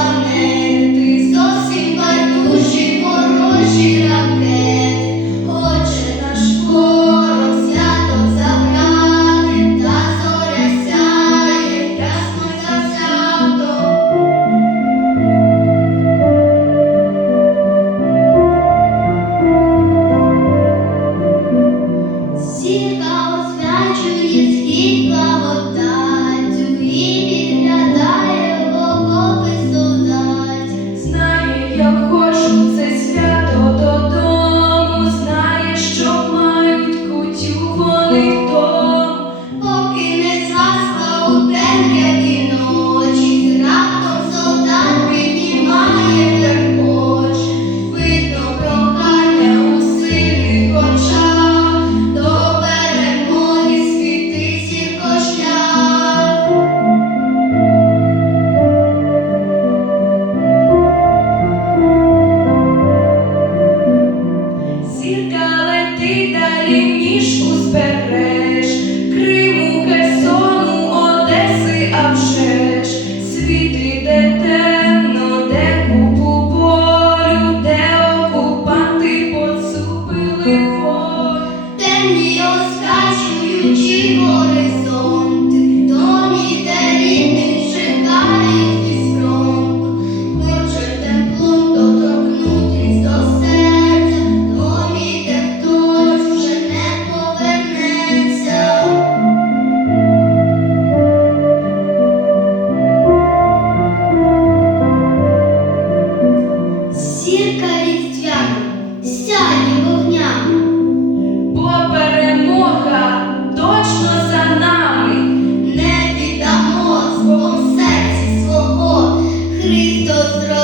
Amen. усмішку збереш, Криму, Херсону, Одеси, а вже ж темно, де купу борю, де окупанти поцупили волю, темні оскачуючи волю. Cristo